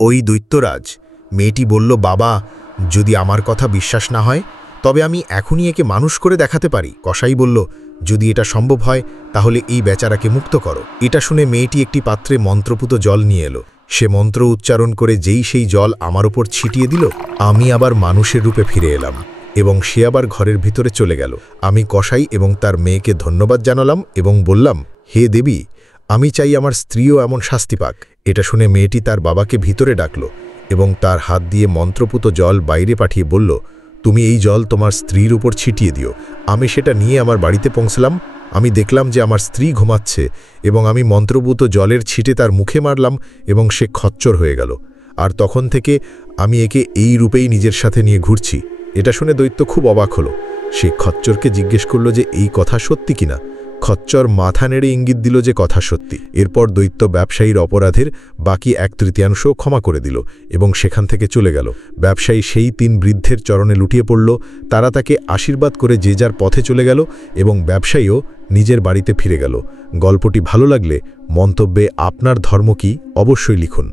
ওই দৈত্যরাজ। মেয়েটি বলল, বাবা, যদি আমার কথা বিশ্বাস না হয় তবে আমি এখনই একে মানুষ করে দেখাতে পারি। কসাই বলল, যদি এটা সম্ভব হয় তাহলে এই বেচারাকে মুক্ত করো। এটা শুনে মেয়েটি একটি পাত্রে মন্ত্রপুত জল নিয়ে এলো। সে মন্ত্র উচ্চারণ করে যেই সেই জল আমার ওপর ছিটিয়ে দিল, আমি আবার মানুষের রূপে ফিরে এলাম এবং সে আবার ঘরের ভিতরে চলে গেল। আমি কসাই এবং তার মেয়েকে ধন্যবাদ জানালাম এবং বললাম, হে দেবী, আমি চাই আমার স্ত্রীও এমন শাস্তি পাক। এটা শুনে মেয়েটি তার বাবাকে ভিতরে ডাকল এবং তার হাত দিয়ে মন্ত্রপুত জল বাইরে পাঠিয়ে বলল, তুমি এই জল তোমার স্ত্রীর উপর ছিটিয়ে দিও। আমি সেটা নিয়ে আমার বাড়িতে পৌঁছলাম। আমি দেখলাম যে আমার স্ত্রী ঘুমাচ্ছে এবং আমি মন্ত্রপুত জলের ছিটে তার মুখে মারলাম এবং সে খচ্চর হয়ে গেল। আর তখন থেকে আমি একে এই রূপেই নিজের সাথে নিয়ে ঘুরছি। এটা শুনে দৈত্য খুব অবাক হলো। সে খচ্চরকে জিজ্ঞেস করল যে এই কথা সত্যি কিনা। খচ্চর মাথা নেড়ে ইঙ্গিত দিল যে কথা সত্যি। এরপর দৈত্য ব্যবসায়ীর অপরাধের বাকি 1/3 ক্ষমা করে দিল এবং সেখান থেকে চলে গেল। ব্যবসায়ী সেই 3 বৃদ্ধের চরণে লুটিয়ে পড়ল। তারা তাকে আশীর্বাদ করে যে যার পথে চলে গেল এবং ব্যবসায়ীও নিজের বাড়িতে ফিরে গেল। গল্পটি ভালো লাগলে মন্তব্যে আপনার ধর্ম কি অবশ্যই লিখুন।